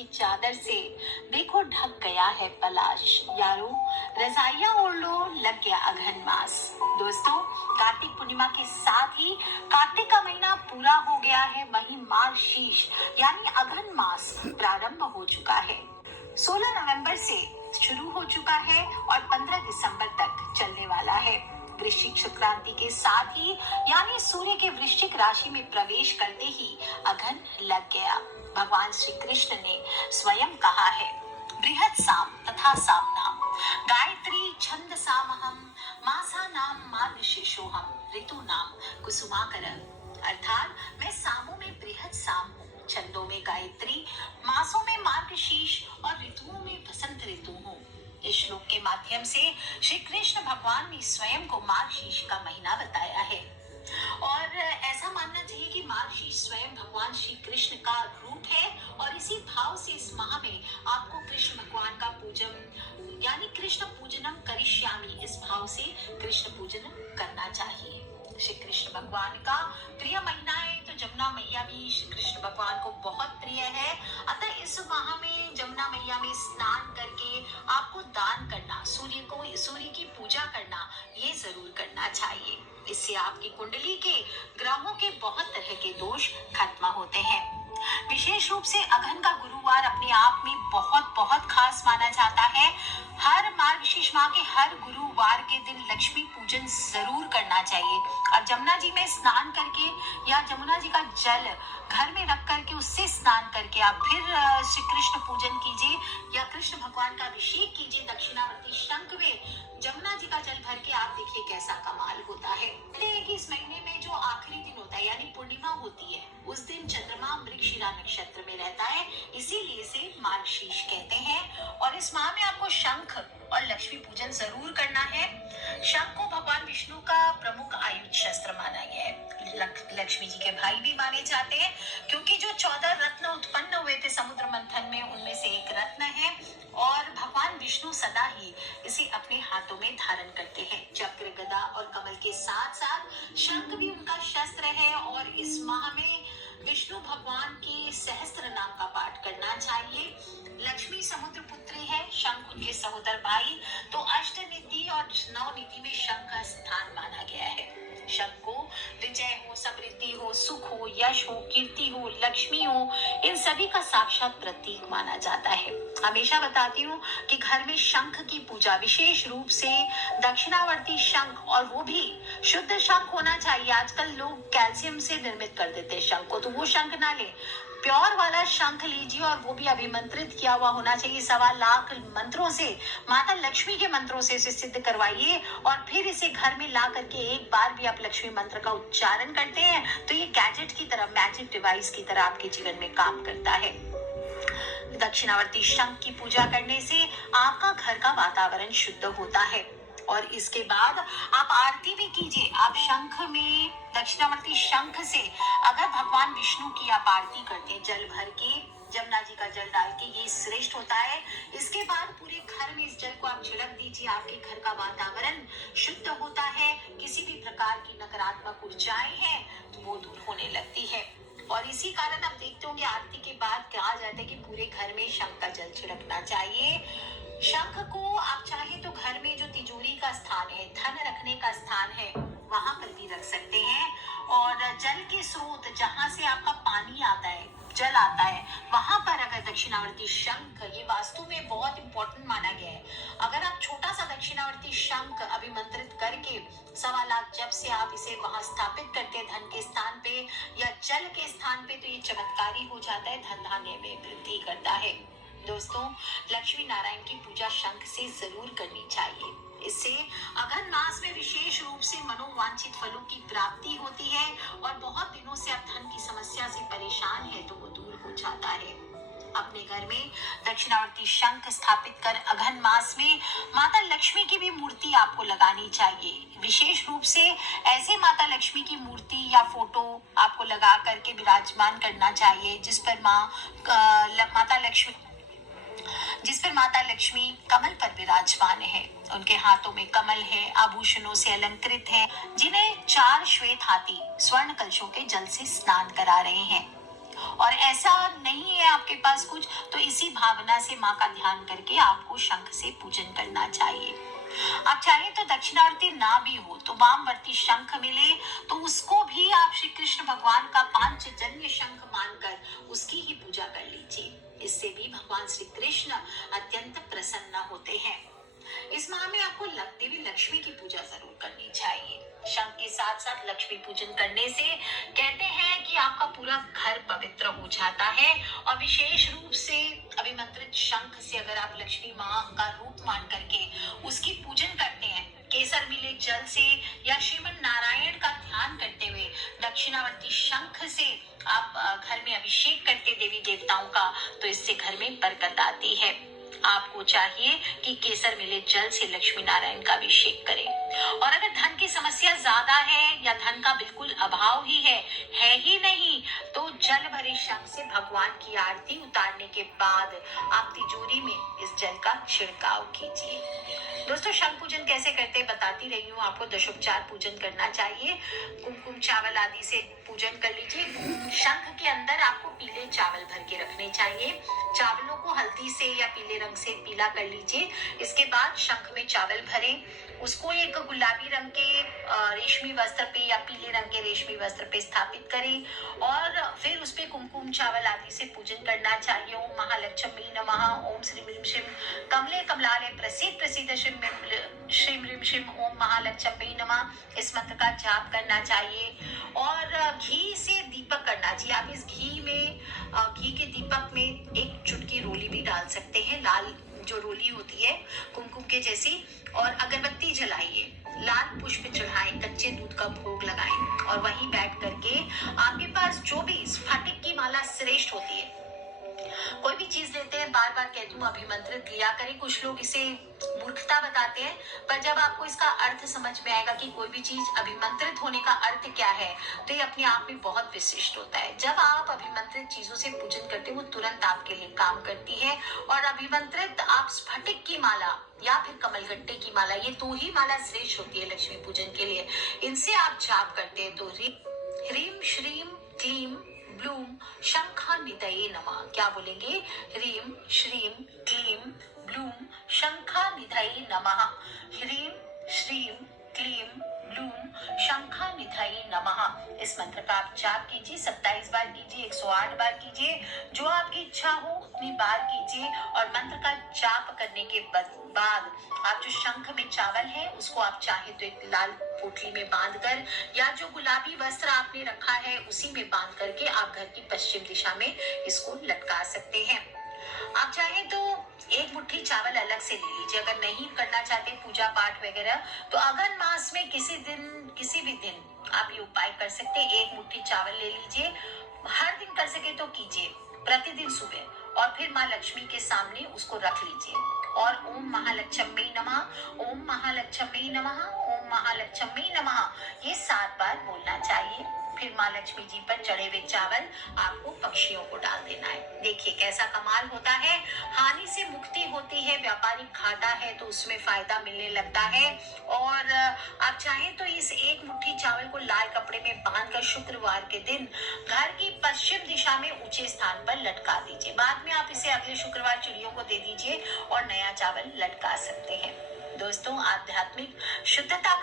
की चादर से देखो ढक गया है पलाश। यारो रजाइयां ओढ़ लो, लग गया अघन मास। दोस्तों, कार्तिक पूर्णिमा के साथ ही कार्तिक का महीना पूरा हो गया है, वहीं माघ शीश यानी अघन मास प्रारंभ हो चुका है। 16 नवंबर से शुरू हो चुका है और 15 दिसंबर तक चलने वाला है। वृश्चिक संक्रांति के साथ ही यानी सूर्य के वृश्चिक राशि में प्रवेश करते ही अघन लग गया। भगवान श्री कृष्ण ने स्वयं कहा है, बृहत् साम तथा सामनाम गायत्री छंद सामहम मासा नाम मार्गशीर्षोहम ऋतु नाम कुसुमाकर। अर्थात मैं सामों में बृहत् साम हूँ, छंदों में गायत्री, मासों में मार्गशीर्ष और ऋतुओं में वसंत ऋतु हूँ। इस श्लोक के माध्यम से श्री कृष्ण भगवान ने स्वयं को मार्गशीर्ष का महीना बताया है और ऐसा मानना चाहिए कि मार्गशीर्ष स्वयं भगवान श्री कृष्ण का रूप है और इसी भाव से इस माह में आपको कृष्ण भगवान का पूजन यानी कृष्ण पूजनम करिष्यामि, इस भाव से कृष्ण पूजन करना चाहिए। श्री कृष्ण भगवान का प्रिय महीना है तो जमुना मैया भी श्री कृष्ण भगवान को बहुत प्रिय है। अतः इस माह में जमुना मैया में स्नान करके आपको दान करना, सूर्य की पूजा करना, ये जरूर करना चाहिए। इससे आपकी कुंडली के ग्रहों के बहुत तरह के दोष खत्म होते हैं। विशेष रूप से अघन का गुरुवार अपने आप में बहुत बहुत खास माना जाता है। हर मार्गशीर्ष माह के हर गुरुवार के दिन लक्ष्मी पूजन जरूर करना चाहिए और जमुना जी में स्नान करके या जमुना जी का जल घर में रख करके उससे स्नान करके आप फिर श्री कृष्ण पूजन कीजिए या कृष्ण भगवान का अभिषेक कीजिए दक्षिणावर्ती शंख में जमुना जी का जल भर के। आप देखिए कैसा कमाल होता है। कहते हैं कि इस महीने में जो आखिरी दिन होता है यानी पूर्णिमा होती है, उस दिन चंद्रमा मृगशिरा नक्षत्र में रहता है, इसीलिए इसे मार्गशीर्ष कहते हैं। और इस माह में आपको शंख और लक्ष्मी पूजन जरूर करना है। शंख को भगवान विष्णु का प्रमुख आयुध शस्त्र माना गया है। लक्ष्मी जी के भाई भी माने जाते हैं क्योंकि जो 14 रत्न उत्पन्न हुए थे समुद्र मंथन में, उनमें से एक रत्न है और भगवान विष्णु सदा ही इसे अपने हाथों में धारण करते हैं। चक्र, गदा और कमल के साथ साथ शंख भी उनका शस्त्र है और इस माह में विष्णु भगवान के सहस्त्र नाम का पाठ करना चाहिए। लक्ष्मी समुद्र पुत्री है, शंख उनके सहोदर भाई, तो अष्टनीति और नवनीति में शंख का स्थान माना गया है। शंख को विजय हो, समृद्धि हो, सुख हो, यश हो, कीर्ति हो, लक्ष्मी हो, इन सभी का साक्षात प्रतीक माना जाता है। हमेशा बताती हूँ कि घर में शंख की पूजा, विशेष रूप से दक्षिणावर्ती शंख, और वो भी शुद्ध शंख होना चाहिए। आजकल लोग कैल्शियम से निर्मित कर देते हैं शंख को, तो वो शंख ना ले, प्योर वाला शंख लीजिए और वो भी अभिमंत्रित किया हुआ होना चाहिए। 1.25 लाख मंत्रों से, माता लक्ष्मी के मंत्रों से इसे सिद्ध करवाइए और फिर इसे घर में ला करके एक बार भी आप लक्ष्मी मंत्र का उच्चारण करते हैं तो ये गैजेट की तरह, मैजिक डिवाइस की तरह आपके जीवन में काम करता है। दक्षिणावर्ती शंख की पूजा करने से आपका घर का वातावरण शुद्ध होता है। और इसके बाद आप आरती भी कीजिए। आप शंख में, दक्षिणावर्ती शंख से अगर भगवान विष्णु की आप आरती करते हैं जल भर के, जमुना जी का जल डाल के, ये श्रेष्ठ होता है। इसके बाद पूरे घर में इस जल को आप छिड़क दीजिए, आपके घर का वातावरण शुद्ध होता है। किसी भी प्रकार की नकारात्मक ऊर्जाएं हैं तो वो दूर होने लगती है। और इसी कारण आप देखते होंगे आरती के बाद कहा जाता है कि पूरे घर में शंख का जल छिड़कना चाहिए। शंख को आप चाहे तो घर में जो तिजोरी का स्थान है, धन रखने का स्थान है, वहां पर भी रख सकते हैं। और जल के स्रोत जहां से आपका पानी आता है, जल आता है, वहां पर अगर दक्षिणावर्ती शंख, ये वास्तु में बहुत इंपॉर्टेंट माना गया है। अगर आप छोटा सा दक्षिणावर्ती शंख अभिमंत्रित करके 1.25 लाख जब से आप इसे वहां स्थापित करते हैं धन के स्थान पे या जल के स्थान पे, तो ये चमत्कारी हो जाता है, धन धान्य में वृद्धि करता है। दोस्तों, लक्ष्मी नारायण की पूजा शंख से जरूर करनी चाहिए। इससे अघन मास में विशेष रूप से मनोवांछित फलों की प्राप्ति होती है और बहुत दिनों से आप धन की समस्या से परेशान है तो वो दूर हो जाता है। अपने घर में दक्षिणावर्ती शंख स्थापित कर अघन मास में माता लक्ष्मी की भी मूर्ति आपको लगानी चाहिए। विशेष रूप से ऐसे माता लक्ष्मी की मूर्ति या फोटो आपको लगा करके विराजमान करना चाहिए जिस पर माता लक्ष्मी कमल पर विराजमान है। उनके हाथों में कमल है, आभूषणों से अलंकृत है, जिन्हें 4 श्वेत हाथी स्वर्ण कलशों के जल से स्नान करा रहे हैं। और ऐसा नहीं है आपके पास कुछ, तो इसी भावना से माँ का ध्यान करके आपको शंख से पूजन करना चाहिए। आप चाहे तो दक्षिणावर्ती ना भी हो तो वामवर्ती शंख मिले तो उसको भी आप श्री कृष्ण भगवान का पांचजन्य शंख मानकर उसकी ही पूजा कर लीजिए। इससे भी भगवान श्री कृष्ण अत्यंत प्रसन्न होते हैं। इस माह में आपको देवी लक्ष्मी की पूजा जरूर करनी चाहिए। शंख के साथ साथ लक्ष्मी पूजन करने से कहते हैं कि आपका पूरा घर पवित्र हो जाता है। और विशेष रूप से अभिमंत्रित शंख से अगर आप लक्ष्मी माँ का रूप मान करके उसकी पूजन करते हैं, केसर मिले जल से या श्रीमन नारायण का ध्यान करते हुए दक्षिणावर्ती शंख से आप घर में अभिषेक करते देवी देवताओं का, तो इससे घर में बरकत आती है। आपको चाहिए कि केसर मिले जल से लक्ष्मी नारायण का अभिषेक करें। और अगर धन की समस्या ज्यादा है या धन का बिल्कुल अभाव ही है ही नहीं, तो जल भरे शंख से भगवान की आरती उतारने के बाद आप तिजोरी में इस जल का छिड़काव कीजिए। दोस्तों, शंख पूजन कैसे करते बताती रही हूँ आपको। दशोपचार पूजन करना चाहिए। कुमकुम चावल आदि से पूजन कर लीजिए। शंख के अंदर आपको पीले चावल भर के रखने चाहिए। चावलों को हल्दी से या पीले रंग से पीला कर लीजिए। इसके बाद शंख में चावल भरें, उसको एक गुलाबी रंग के रेशमी वस्त्र पे या पीले रंग के रेशमी वस्त्र पे स्थापित करें और फिर उस पे कुमकुम चावल आदि से पूजन करना चाहिए। ओम महालक्ष्मी नमः, ओम श्री ह्रीं श्रीं कमले कमलालय प्रसीद प्रसीद श्रीं ह्रीं श्रीं ओम महालक्ष्मी नमः, इस मंत्र का जाप करना चाहिए। और घी से दीपक करना चाहिए। आप इस घी के दीपक में एक चुटकी रोली भी डाल सकते हैं, लाल जो रोली होती है कुमकुम के जैसी, और अगरबत्ती जलाइए, लाल पुष्प चढ़ाएं, कच्चे दूध का भोग लगाएं और वहीं बैठ करके आपके पास जो भी स्फटिक की माला श्रेष्ठ होती है, कोई भी चीज लेते हैं, बार बार कहती हूँ अभिमंत्रित लिया करें। कुछ लोग इसे मूर्खता बताते हैं, पर जब आपको इसका अर्थ समझ में आएगा कि कोई भी चीज अभिमंत्रित होने का अर्थ क्या है, तो ये अपने आप में बहुत विशिष्ट होता है। जब आप अभिमंत्रित चीजों से पूजन करते हैं, वो तुरंत आपके लिए काम करती है। और अभिमंत्रित आप स्फटिक की माला या फिर कमलगट्टे की माला, ये दो ही माला श्रेष्ठ होती है लक्ष्मी पूजन के लिए। इनसे आप जाप करते हैं तो ह्रीं श्रीं क्लीं ब्लूम शंखानिधये नमः। क्या बोलेंगे? ह्रीं श्रीं क्लीं ब्लूम शंखानिधये नमः। ह्रीं श्रीं क्लीं ब्लूम शंखानिधये नमः। इस मंत्र का आप जाप कीजिए। 27 बार कीजिए, 108 बार कीजिए, जो आपकी इच्छा हो उतनी बार कीजिए। और मंत्र का जाप करने के बाद आप जो शंख में चावल है उसको आप चाहे तो एक लाल पोटली में बांधकर या जो गुलाबी वस्त्र आपने रखा है उसी में बांध करके आप घर की पश्चिम दिशा में इसको लटका सकते हैं। आप चाहे तो एक मुट्ठी चावल अलग से ले लीजिए। अगर नहीं करना चाहते पूजा पाठ वगैरह, तो अगन मास में किसी भी दिन आप ये उपाय कर सकते हैं। एक मुट्ठी चावल ले लीजिए, हर दिन कर सके तो कीजिए, प्रतिदिन सुबह, और फिर माँ लक्ष्मी के सामने उसको रख लीजिए और ओम महालक्ष्मी नमः, ओम महालक्ष्मी नमः, ओम महालक्ष्मी नमः, ये 7 बार बोलना चाहिए। फिर माँ लक्ष्मी जी पर चढ़े हुए चावल आपको पक्षियों को डाल देना है। देखिए कैसा कमाल होता है। हानि से मुक्ति होती है, व्यापारिक घाटा है तो उसमें फायदा मिलने लगता है। और आप चाहें तो इस एक मुट्ठी चावल को लाल कपड़े में बांधकर शुक्रवार के दिन घर की पश्चिम दिशा में ऊंचे स्थान पर लटका दीजिए। बाद में आप इसे अगले शुक्रवार चिड़ियों को दे दीजिए और नया चावल लटका सकते हैं। दोस्तों, आध्यात्मिक शुद्धता